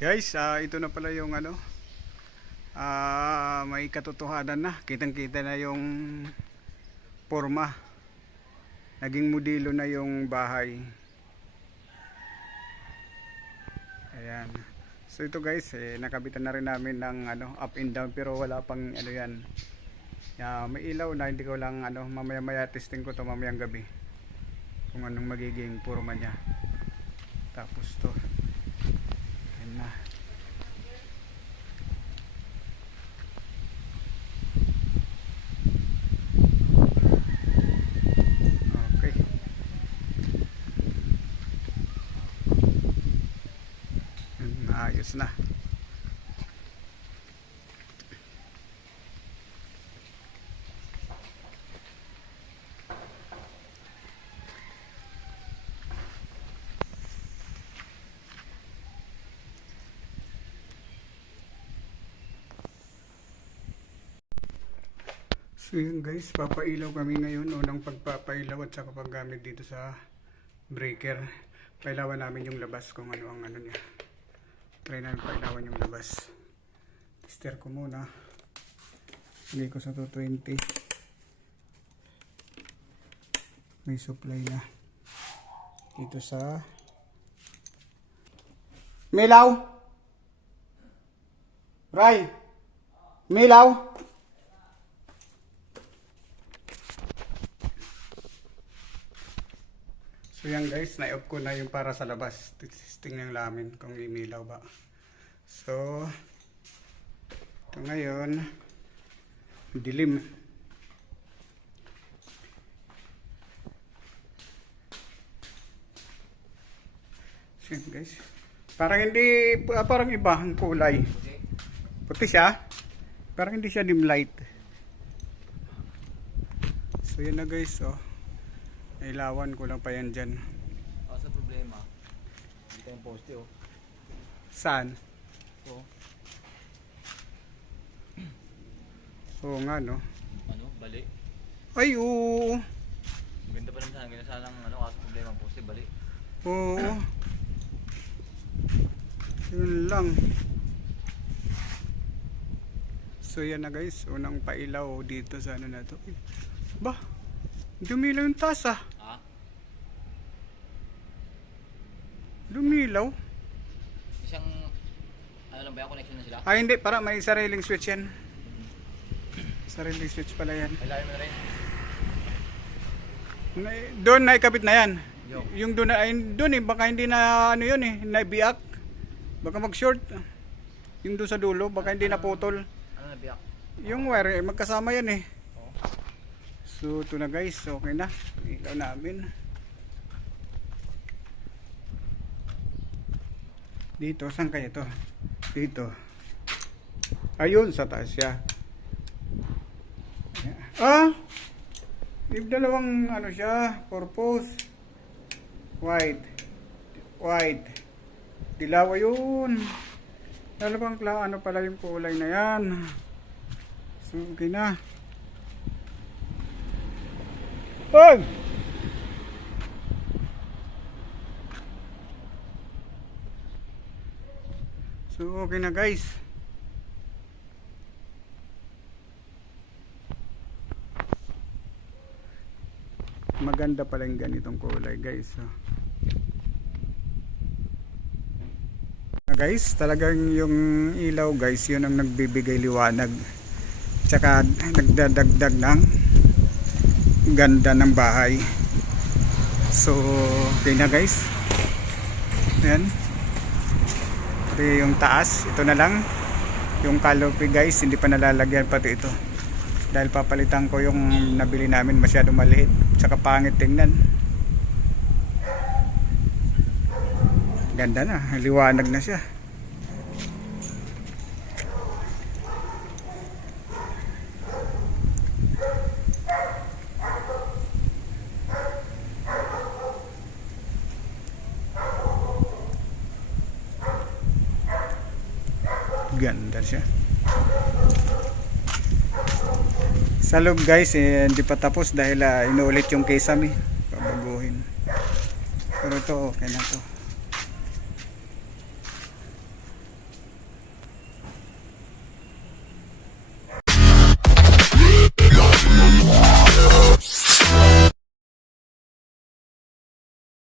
Guys, ah, ito na pala yung ano. Ah, may katotohanan na. Kitang-kita na yung forma. Naging modelo na yung bahay. Ayan. So ito guys, eh, nakabitan na rin namin ng ano, up and down pero wala pang ano yan. Yeah, may ilaw na hindi ko lang ano, mamaya maya testing ko to mamayang gabi. Kung anong magiging forma niya. Tapos to. Na. Okay. Ayos na. So yun guys, papailaw kami ngayon. Unang pagpapailaw at saka paggamit dito sa breaker. Pailawan namin yung labas kung ano ang ano niya. Try namin pailawan yung labas. Tester ko muna. Hindi ko sa 220. May supply na. Dito sa Milaw! Ray! Milaw! So yan guys, na-off ko na yung para sa labas. Testing lang namin kung imilaw ba. So, ito ngayon, dilim. So yan guys. Parang hindi, ah, parang iba ang kulay. Puti siya. Parang hindi siya dim light. So yan na guys, oh. Nailawan ko lang pa yan dyan. Kaso problema, hindi tayong poste oh. Saan? So, Oo nga no. ano, bali. Ay oo. Maganda pa naman sana, ganyan sana ano, kaso problema, poste, bali. Oo. Yun lang. So yan na guys, unang pailaw dito sa ano na to. Ay, Ba, dumilaw yung taas ah. Ha? Lumilaw. Isang, ano lang ba yung connection na sila? Ah hindi, para may sariling switch yan. Sariling switch pala yan. Layo mo na rin. Na- Doon naikabit na yan. Yo. Yung doon ay doon eh baka hindi na ano yun eh, naibiyak. Baka mag-short. Yung doon sa dulo baka hindi naputol. Ano nabiyak? Yung wire eh, magkasama yan eh. So ito na guys, okay na. Ilaw namin. Dito, saan kaya to? Dito. Ayun, sa taas siya. Ah! Yung dalawang ano siya, purpose. White. White. Dilaw yun. Dalawang ano pala yung kulay na yan. So, okay na. Hoy! So, okay na guys. Maganda pala yung ganitong kulay guys. So. Ah, guys, talagang yung ilaw guys, yun ang nagbibigay liwanag. Tsaka nagdadagdag ng ganda ng bahay. So, okay na guys. Ayan. Ito yung taas. Ito na lang. Yung canopy guys, hindi pa nalalagyan pati ito. Dahil papalitan ko yung nabili namin masyado maliit. Tsaka pangit tingnan. Ganda na. Liwanag na siya. Ganda siya. Sa loob guys, eh, hindi pa tapos dahil ah, inuulit yung kesame. Babaguhin. Pero ito okay na to.